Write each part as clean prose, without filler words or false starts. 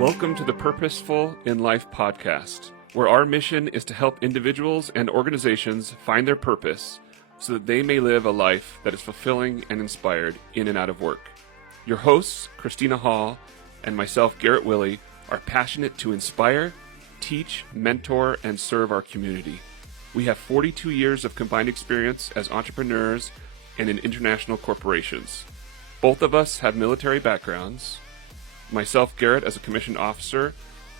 Welcome to the Purposeful in Life podcast, where our mission is to help individuals and organizations find their purpose so that they may live a life that is fulfilling and inspired in and out of work. Your hosts, Christina Hall and myself, Garrett Willey, are passionate to inspire, teach, mentor, and serve our community. We have 42 years of combined experience as entrepreneurs and in international corporations. Both of us have military backgrounds. Myself, Garrett, as a commissioned officer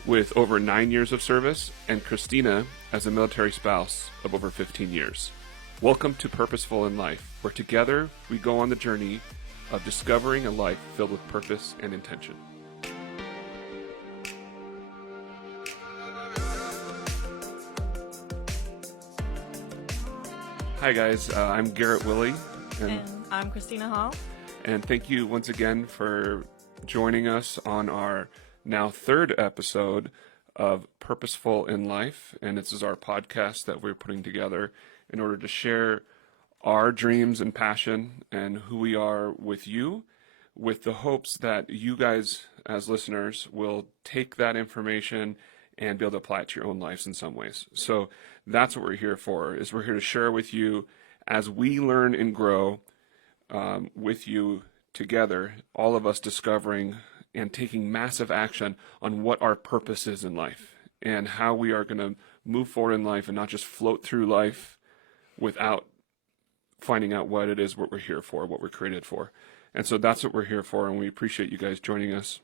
with over 9 years of service, and Christina as a military spouse of over 15 years. Welcome to Purposeful in Life, where together we go on the journey of discovering a life filled with purpose and intention. Hi guys, I'm Garrett Willey. And I'm Christina Hall. And thank you once again for joining us on our now third episode of Purposeful in Life. And this is our podcast that we're putting together in order to share our dreams and passion and who we are with you, with the hopes that you guys as listeners will take that information and be able to apply it to your own lives in some ways. So that's what we're here for, is we're here to share with you as we learn and grow with you together, all of us discovering and taking massive action on what our purpose is in life and how we are going to move forward in life and not just float through life without finding out what it is, what we're here for, what we're created for. And so that's what we're here for, and we appreciate you guys joining us.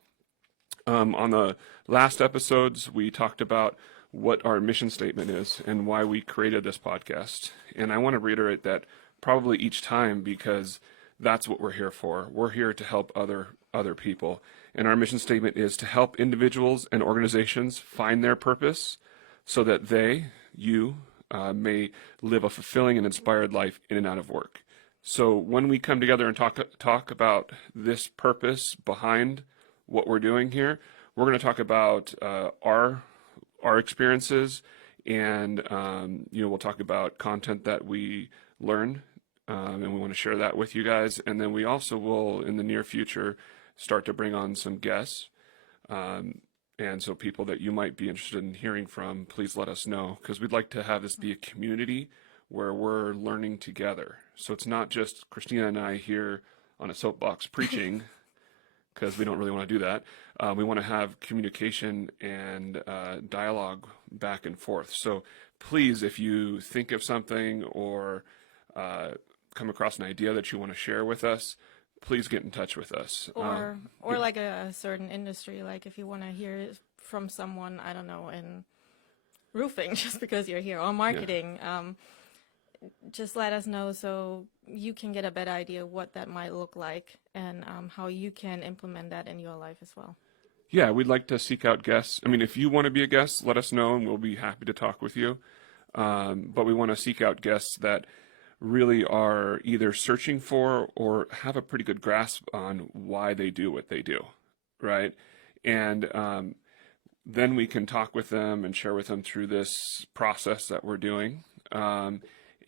On the last episodes, we talked about what our mission statement is and why we created this podcast. And I want to reiterate that probably each time, because that's what we're here for. We're here to help other people. And our mission statement is to help individuals and organizations find their purpose so that you may live a fulfilling and inspired life in and out of work. So when we come together and talk about this purpose behind what we're doing here, we're going to talk about our experiences, and we'll talk about content that we learned. And we want to share that with you guys. And then we also will, in the near future, start to bring on some guests. And so people that you might be interested in hearing from, please let us know, because we'd like to have this be a community where we're learning together. So it's not just Christina and I here on a soapbox preaching, because we don't really want to do that. We want to have communication and dialogue back and forth. So please, if you think of something or come across an idea that you want to share with us, please get in touch with us. Or like a certain industry, like if you want to hear it from someone, I don't know, in roofing, just because you're here, or marketing, just let us know so you can get a better idea what that might look like and how you can implement that in your life as well. Yeah, we'd like to seek out guests. I mean, if you want to be a guest, let us know and we'll be happy to talk with you. But we want to seek out guests that really are either searching for or have a pretty good grasp on why they do what they do, right? And then we can talk with them and share with them through this process that we're doing,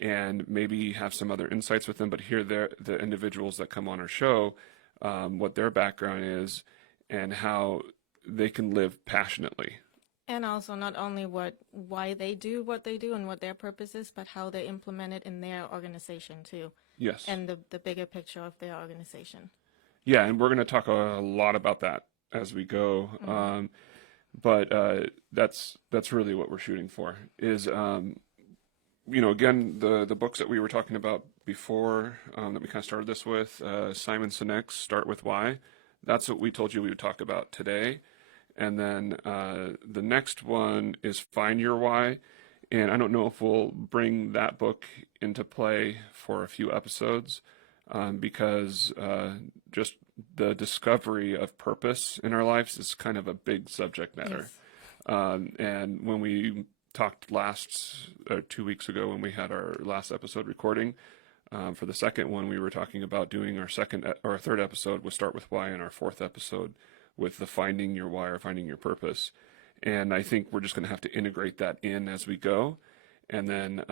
and maybe have some other insights with them, but hear the individuals that come on our show, what their background is and how they can live passionately. And also not only why they do what they do and what their purpose is, but how they implement it in their organization too. Yes. And the bigger picture of their organization. Yeah, and we're going to talk a lot about that as we go. Mm-hmm. But that's really what we're shooting for. Is again, the books that we were talking about before, that we kind of started this with, Simon Sinek's Start With Why. That's what we told you we would talk about today. And then the next one is Find Your Why. And I don't know if we'll bring that book into play for a few episodes, because just the discovery of purpose in our lives is kind of a big subject matter. Yes. And when we talked 2 weeks ago, when we had our last episode recording, for the second one, we were talking about doing our third episode with Start With Why, and our fourth episode with the Finding Your Why or Finding Your Purpose. And I think we're just going to have to integrate that in as we go. And then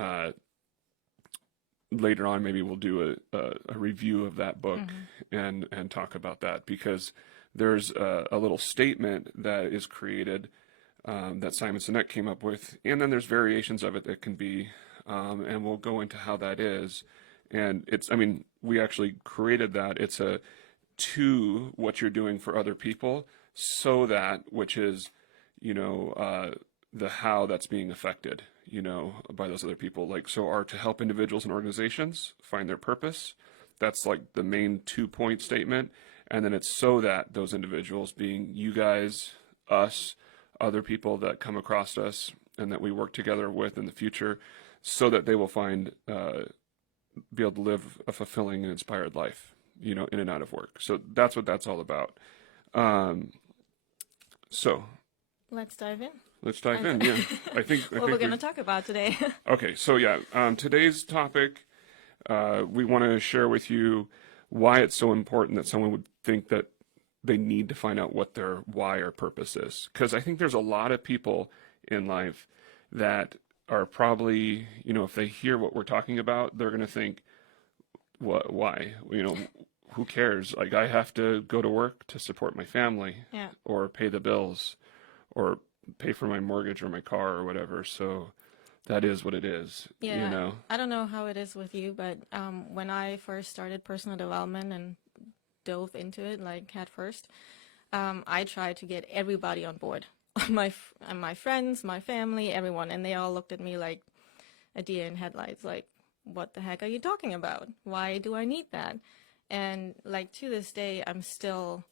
later on, maybe we'll do a review of that book, mm-hmm. and talk about that, because there's a little statement that is created that Simon Sinek came up with, and then there's variations of it that can be, and we'll go into how that is. And we actually created that. It's a to what you're doing for other people, so that, which is, the how that's being affected, by those other people. Like, so are to help individuals and organizations find their purpose. That's like the main 2-point statement. And then it's so that those individuals, being you guys, us, other people that come across us and that we work together with in the future, so that they will be able to live a fulfilling and inspired life, in and out of work. So that's what that's all about. So Let's dive in. let's dive in. Yeah, I think What we're going to talk about today. Okay, so yeah, today's topic, we want to share with you why it's so important that someone would think that they need to find out what their why or purpose is. Because I think there's a lot of people in life that are probably, if they hear what we're talking about, they're going to think, what, why? Who cares? Like, I have to go to work to support my family, Yeah. or pay the bills, or pay for my mortgage or my car or whatever. So that is what it is. Yeah. I don't know how it is with you, but when I first started personal development and dove into it, like head first, I tried to get everybody on board. my friends, my family, everyone, and they all looked at me like a deer in headlights, like, what the heck are you talking about? Why do I need that? And like, to this day, I'm still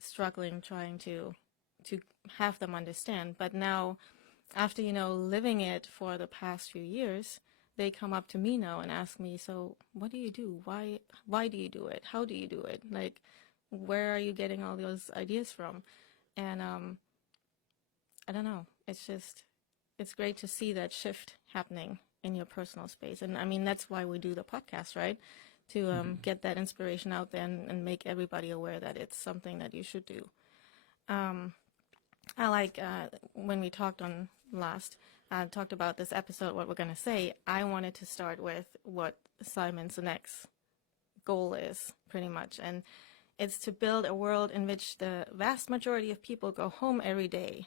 struggling trying to have them understand. But now, after living it for the past few years, they come up to me now and ask me, so what do you do? Why do you do it? How do you do it? Like, where are you getting all those ideas from? And I don't know. It's great to see that shift happening in your personal space. And I mean, that's why we do the podcast, right? To get that inspiration out there and make everybody aware that it's something that you should do. I like when we talked on last, talked about this episode, what we're going to say. I wanted to start with what Simon Sinek's goal is, pretty much. And it's to build a world in which the vast majority of people go home every day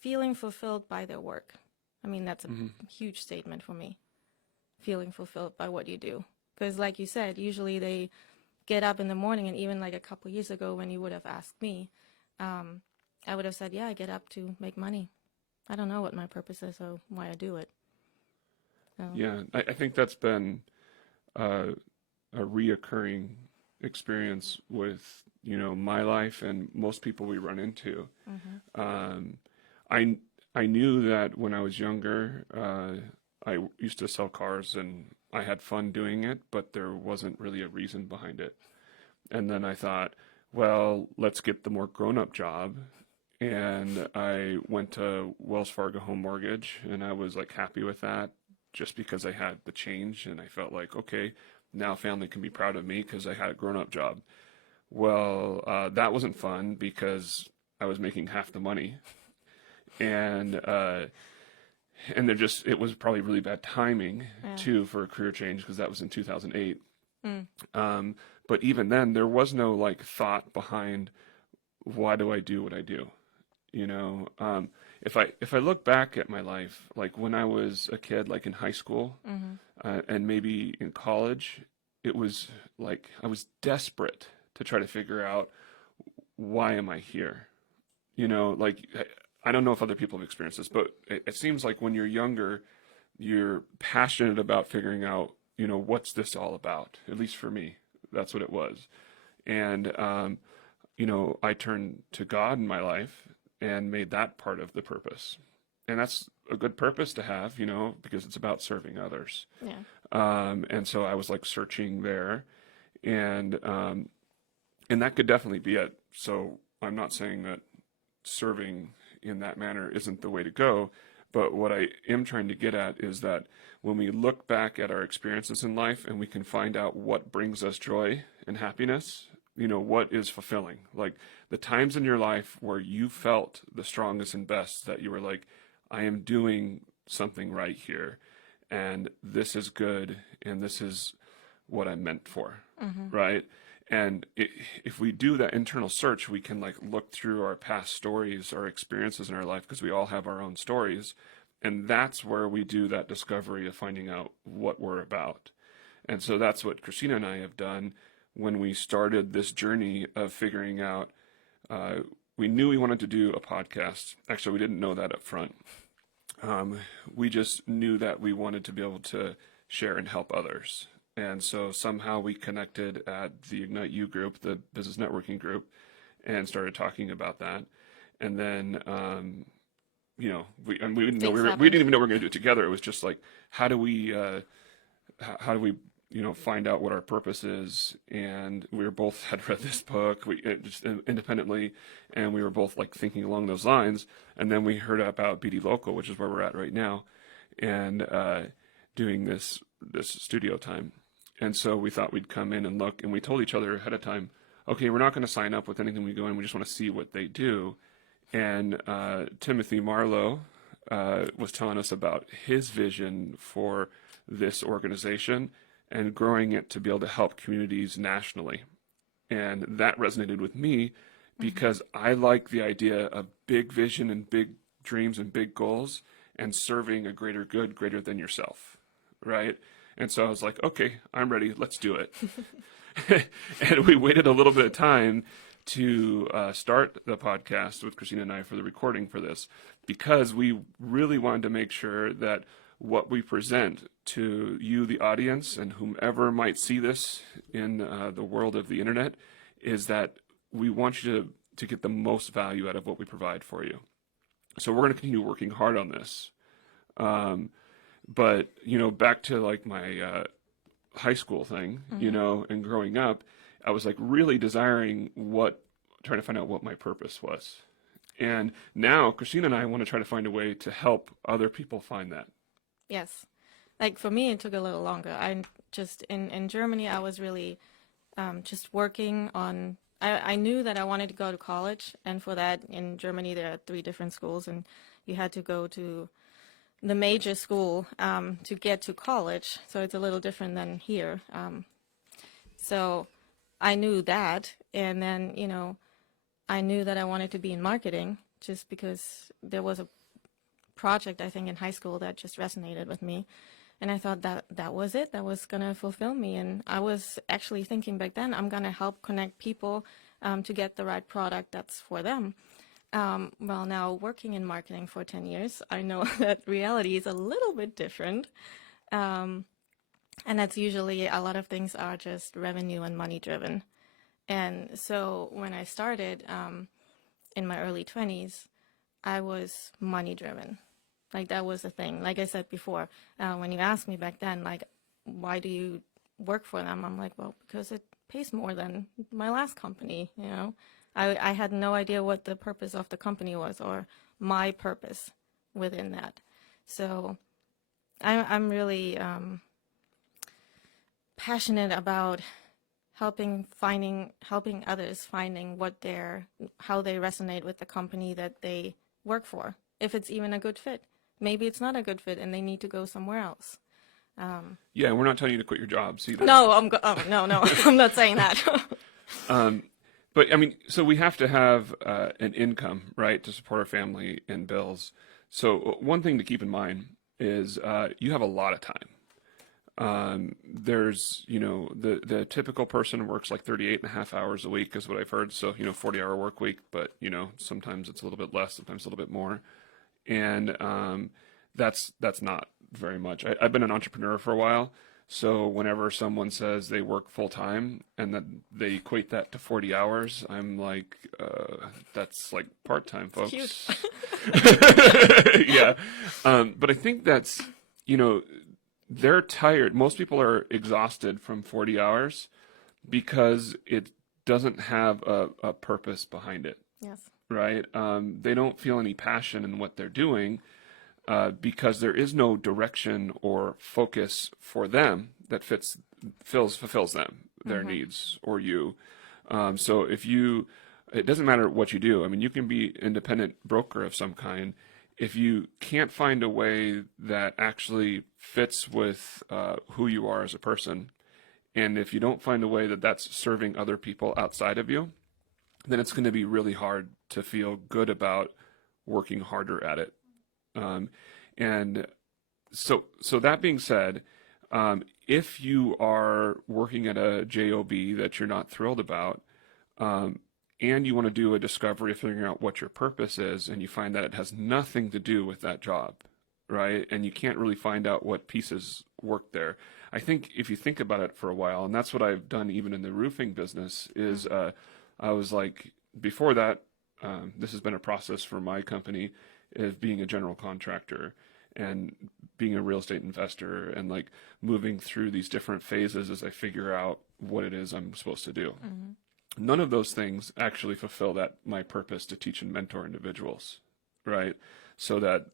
feeling fulfilled by their work. I mean, that's a huge statement for me, feeling fulfilled by what you do. Because like you said, usually they get up in the morning, and even like a couple years ago when you would have asked me, I would have said, yeah, I get up to make money. I don't know what my purpose is or why I do it. So. Yeah, I think that's been a reoccurring experience with, my life and most people we run into. I knew that when I was younger, I used to sell cars and I had fun doing it, but there wasn't really a reason behind it. And then I thought, well, let's get the more grown-up job. And I went to Wells Fargo Home Mortgage, and I was like happy with that just because I had the change, and I felt like, okay, now family can be proud of me because I had a grown-up job. Well, that wasn't fun because I was making half the money. And it was probably really bad timing too for a career change, because that was in 2008. But even then, there was no like thought behind, why do I do what I do? If I look back at my life, like when I was a kid, like in high school, and maybe in college, it was like I was desperate to try to figure out, why am I here? Like, I don't know if other people have experienced this, but it seems like when you're younger, you're passionate about figuring out, what's this all about? At least for me, that's what it was. And, I turned to God in my life and made that part of the purpose. And that's a good purpose to have, because it's about serving others. Yeah. And so I was like searching there, and that could definitely be it. So I'm not saying that serving in that manner isn't the way to go, but what I am trying to get at is that when we look back at our experiences in life and we can find out what brings us joy and happiness, what is fulfilling, like the times in your life where you felt the strongest and best, that you were like, I am doing something right here, and this is good, and this is what I'm meant for, right? And if we do that internal search, we can like look through our past stories, our experiences in our life, because we all have our own stories. And that's where we do that discovery of finding out what we're about. And so that's what Christina and I have done when we started this journey of figuring out, we knew we wanted to do a podcast. Actually, we didn't know that up front. We just knew that we wanted to be able to share and help others. And so somehow we connected at the Ignite You group, the business networking group, and started talking about that. And then, we didn't know we didn't even know we were going to do it together. It was just like, how do we find out what our purpose is? And we were both had read this book, just independently, and we were both like thinking along those lines. And then we heard about BD Local, which is where we're at right now, and doing this studio time. And so we thought we'd come in and look, and we told each other ahead of time, okay, we're not going to sign up with anything we go in. We just want to see what they do. And Timothy Marlowe was telling us about his vision for this organization and growing it to be able to help communities nationally. And that resonated with me because I like the idea of big vision and big dreams and big goals and serving a greater good, greater than yourself, right? And so I was like, okay, I'm ready. Let's do it. And we waited a little bit of time to start the podcast with Christina and I for the recording for this, because we really wanted to make sure that what we present to you, the audience, and whomever might see this in the world of the internet, is that we want you to get the most value out of what we provide for you. So we're going to continue working hard on this. But, back to like my high school thing, and growing up, I was like really trying to find out what my purpose was. And now Christina and I want to try to find a way to help other people find that. Yes. Like for me, it took a little longer. I just, in Germany, I was really just working on, I knew that I wanted to go to college. And for that, in Germany, there are 3 different schools, and you had to go to the major school to get to college. So it's a little different than here. So I knew that. And then, I knew that I wanted to be in marketing just because there was a project, I think, in high school that just resonated with me. And I thought that was it. That was going to fulfill me. And I was actually thinking back then, I'm going to help connect people to get the right product that's for them. Well, now working in marketing for 10 years, I know that reality is a little bit different. And that's usually a lot of things are just revenue and money driven. And so when I started in my early 20s, I was money driven. Like that was the thing. Like I said before, when you asked me back then, like, why do you work for them? I'm like, well, because it pays more than my last company, I had no idea what the purpose of the company was or my purpose within that. So I'm really passionate about helping others finding how they resonate with the company that they work for, if it's even a good fit. Maybe it's not a good fit and they need to go somewhere else. Yeah, we're not telling you to quit your jobs either. No, no, I'm not saying that. But I mean, so we have to have an income, right, to support our family and bills. So one thing to keep in mind is you have a lot of time. There's, the typical person works like 38 and a half hours a week is what I've heard. So, 40-hour work week, but, sometimes it's a little bit less, sometimes a little bit more. And that's not very much. I've been an entrepreneur for a while. So whenever someone says they work full time and then they equate that to 40 hours, I'm like, that's like part-time, folks. Cute. Yeah. But I think that's, they're tired. Most people are exhausted from 40 hours because it doesn't have a purpose behind it. Yes. Right? They don't feel any passion in what they're doing because there is no direction or focus for them that fulfills them, their needs, or you. So it doesn't matter what you do. I mean, you can be independent broker of some kind. If you can't find a way that actually fits with who you are as a person And if you don't find a way that that's serving other people outside of you, then it's going to be really hard to feel good about working harder at it. And so that being said, if you are working at a job that you're not thrilled about, and you want to do a discovery of figuring out what your purpose is, and you find that it has nothing to do with that job, right? And you can't really find out what pieces work there. I think if you think about it for a while, and that's what I've done even in the roofing business, is I was like, before that, this has been a process for my company, is being a general contractor and being a real estate investor, and like moving through these different phases as I figure out what it is I'm supposed to do. None of those things actually fulfill my purpose to teach and mentor individuals, right? So that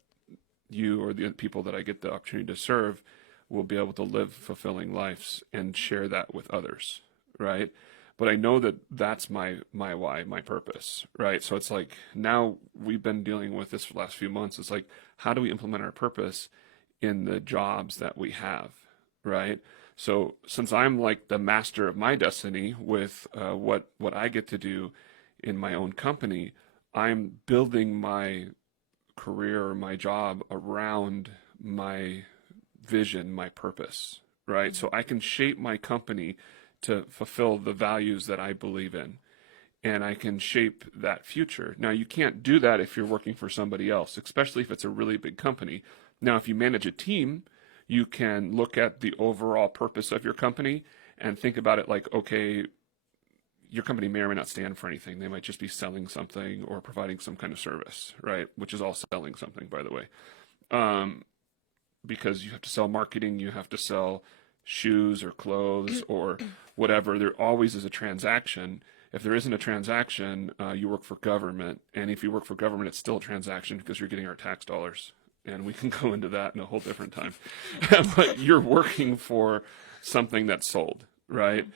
you or the people that I get the opportunity to serve will be able to live fulfilling lives and share that with others, right? But I know that that's my why, my purpose, right? So it's like, now we've been dealing with this for the last few months. It's like, how do we implement our purpose in the jobs that we have, right? So since I'm like the master of my destiny with what I get to do in my own company, I'm building my career or my job around my vision, my purpose, right? So I can shape my company to fulfill the values that I believe in, and I can shape that future. Now, you can't do that if you're working for somebody else, especially if it's a really big company. Now, if you manage a team, you can look at the overall purpose of your company and think about it like, okay, your company may or may not stand for anything. They might just be selling something or providing some kind of service, right? Which is all selling something, by the way. Because you have to sell marketing, you have to sell shoes or clothes or whatever. There always is a transaction. If there isn't a transaction, you work for government. And if you work for government, it's still a transaction because you're getting our tax dollars. And we can go into that in a whole different time. But you're working for something that's sold, right?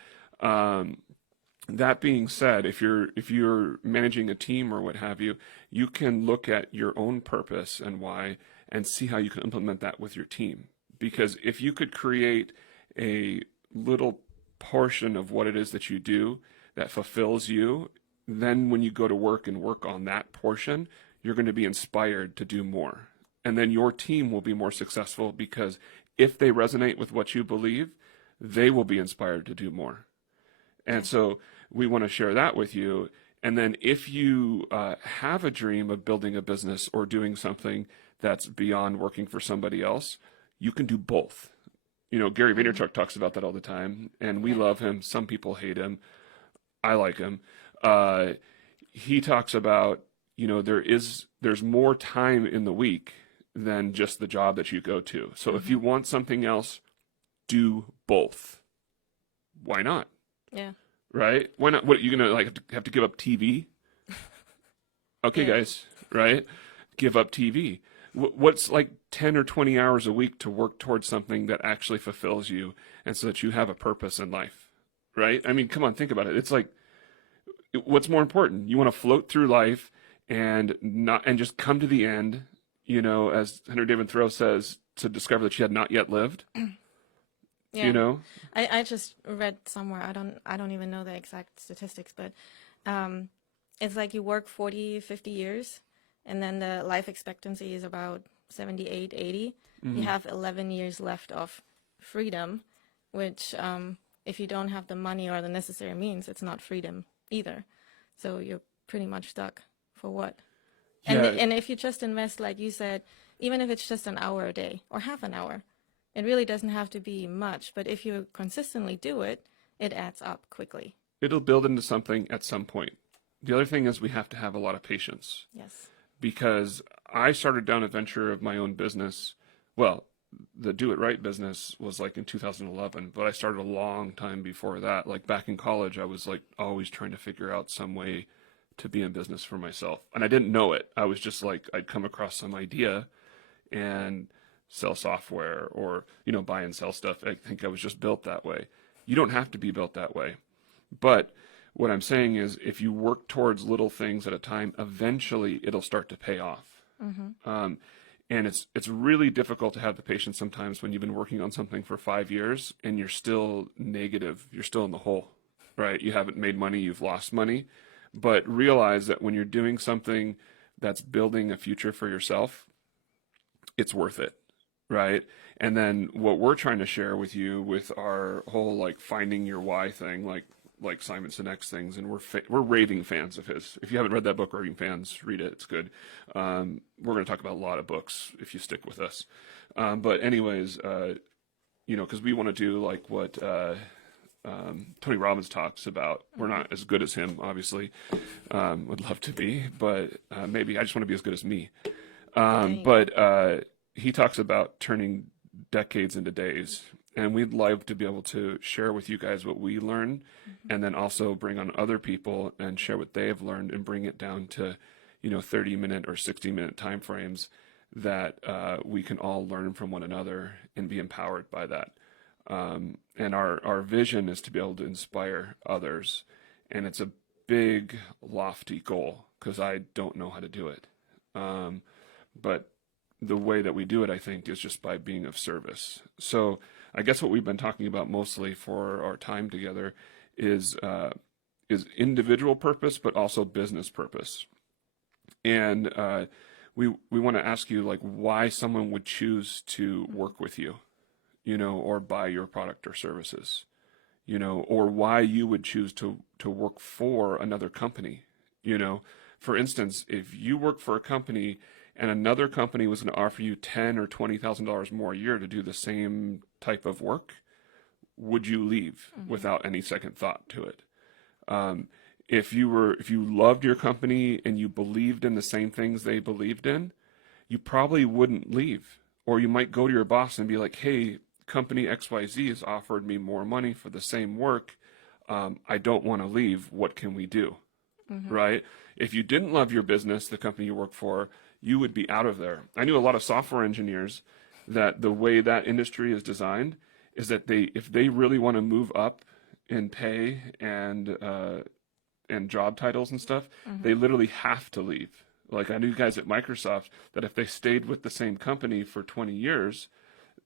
That being said, if you're managing a team or what have you, you can look at your own purpose and why and see how you can implement that with your team. Because if you could create a little portion of what it is that you do that fulfills you, then when you go to work and work on that portion, you're going to be inspired to do more. And then your team will be more successful because if they resonate with what you believe, they will be inspired to do more. And so we want to share that with you. And then if you have a dream of building a business or doing something that's beyond working for somebody else, you can do both. You know, Gary Vaynerchuk talks about that all the time, and we love him. Some people hate him. I like him. He talks about, you know, there's more time in the week than just the job that you go to. So if you want something else, do both. Why not? Yeah. Right? Why not? What are you gonna like have to give up TV? Okay, guys, right? Give up TV. What's like 10 or 20 hours a week to work towards something that actually fulfills you and so that you have a purpose in life, right? I mean, come on, think about it. It's like, what's more important? You want to float through life and just come to the end, you know, as Henry David Thoreau says, to discover that you had not yet lived. Yeah. You know? I just read somewhere, I don't even know the exact statistics, but it's like you work 40, 50 years, and then the life expectancy is about 78, 80. You have 11 years left of freedom, which if you don't have the money or the necessary means, it's not freedom either. So you're pretty much stuck for what? And if you just invest, like you said, even if it's just an hour a day or half an hour, it really doesn't have to be much. But if you consistently do it, it adds up quickly. It'll build into something at some point. The other thing is we have to have a lot of patience. Yes. Because I started down a venture of my own business. Well, the Do It Right business was like in 2011, but I started a long time before that. Like back in college, I was like always trying to figure out some way to be in business for myself. And I didn't know it. I was just like, I'd come across some idea and sell software or, you know, buy and sell stuff. I think I was just built that way. You don't have to be built that way. But what I'm saying is if you work towards little things at a time, eventually it'll start to pay off. And it's really difficult to have the patience sometimes when you've been working on something for 5 years and you're still negative, you're still in the hole, right? You haven't made money, you've lost money. But realize that when you're doing something that's building a future for yourself, it's worth it, right? And then what we're trying to share with you with our whole like finding your why thing, like Simon Sinek's things, and we're raving fans of his. If you haven't read that book, Raving Fans, read it. It's good. We're going to talk about a lot of books if you stick with us. But anyways, because we want to do like what Tony Robbins talks about. We're not as good as him, obviously. Would love to be, but maybe I just want to be as good as me. But he talks about turning decades into days. And we'd love to be able to share with you guys what we learn, and then also bring on other people and share what they have learned and bring it down to, 30-minute or 60-minute time frames that we can all learn from one another and be empowered by that. And our vision is to be able to inspire others. And it's a big, lofty goal because I don't know how to do it. But the way that we do it, I think, is just by being of service. So I guess what we've been talking about mostly for our time together is individual purpose, but also business purpose. And we want to ask you like why someone would choose to work with you, or buy your product or services, or why you would choose to work for another company. For instance, if you work for a company and another company was going to offer you $10,000 or $20,000 more a year to do the same type of work, would you leave without any second thought to it? If you loved your company and you believed in the same things they believed in, you probably wouldn't leave. Or you might go to your boss and be like, hey, company XYZ has offered me more money for the same work. I don't want to leave. What can we do? Right? If you didn't love your business, the company you work for, you would be out of there. I knew a lot of software engineers that the way that industry is designed is that if they really want to move up in pay and job titles and stuff, they literally have to leave. Like I knew guys at Microsoft that if they stayed with the same company for 20 years,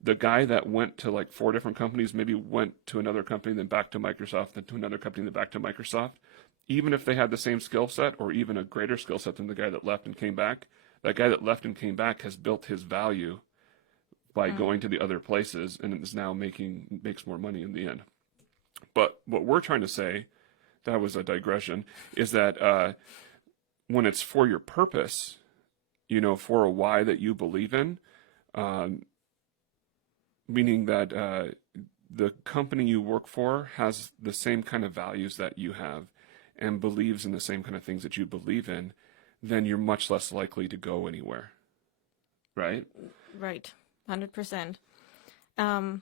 the guy that went to like 4 different companies, maybe went to another company, then back to Microsoft, then to another company, then back to Microsoft, even if they had the same skill set or even a greater skill set than the guy that left and came back, that guy that left and came back has built his value by going to the other places and is now makes more money in the end. But what we're trying to say, that was a digression, is that when it's for your purpose, for a why that you believe in, meaning that the company you work for has the same kind of values that you have and believes in the same kind of things that you believe in, then you're much less likely to go anywhere. Right? Right. 100%. And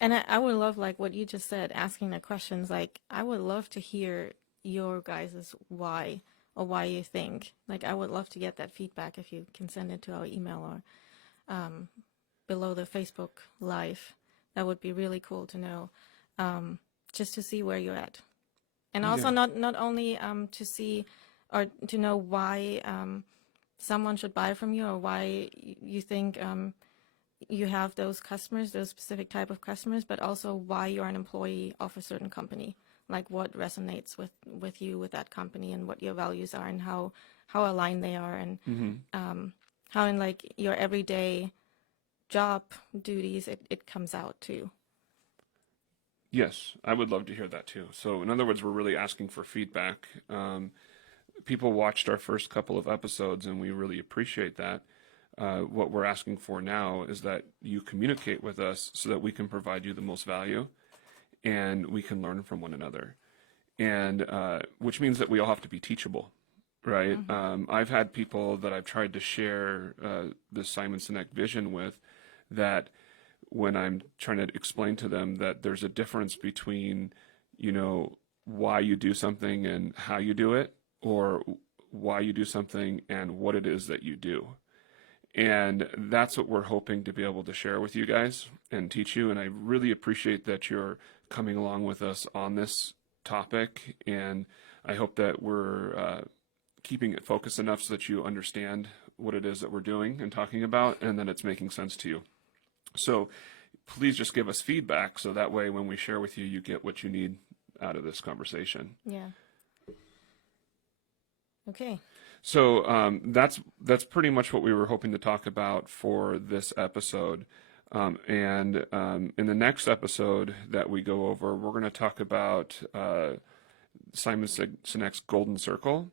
I would love, like what you just said, asking the questions. Like, I would love to hear your guys' why or why you think. Like, I would love to get that feedback if you can send it to our email or below the Facebook Live. That would be really cool to know, just to see where you're at. And also not only to see or to know why someone should buy from you or why you think you have those customers, those specific type of customers, but also why you're an employee of a certain company, like what resonates with you, with that company, and what your values are and how aligned they are, and how in like your everyday job duties it comes out too. Yes, I would love to hear that too. So in other words, we're really asking for feedback. People watched our first couple of episodes and we really appreciate that. What we're asking for now is that you communicate with us so that we can provide you the most value and we can learn from one another. And which means that we all have to be teachable, right? I've had people that I've tried to share the Simon Sinek vision with, that when I'm trying to explain to them that there's a difference between, why you do something and how you do it, or why you do something and what it is that you do. And that's what we're hoping to be able to share with you guys and teach you. And I really appreciate that you're coming along with us on this topic. And I hope that we're keeping it focused enough so that you understand what it is that we're doing and talking about, and then it's making sense to you. So please just give us feedback so that way when we share with you, you get what you need out of this conversation. Yeah. Okay. So that's pretty much what we were hoping to talk about for this episode. And in the next episode that we go over, we're going to talk about Simon Sinek's Golden Circle.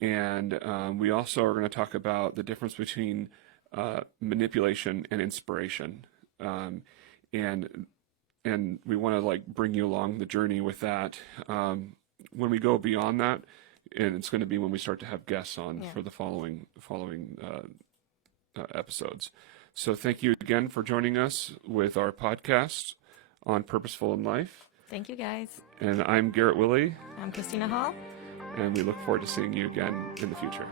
And we also are going to talk about the difference between manipulation and inspiration. And we want to bring you along the journey with that. When we go beyond that, and it's going to be when we start to have guests on for the following episodes. So thank you again for joining us with our podcast on Purposeful in Life. Thank you, guys. And I'm Garrett Willey. I'm Christina Hall. And we look forward to seeing you again in the future.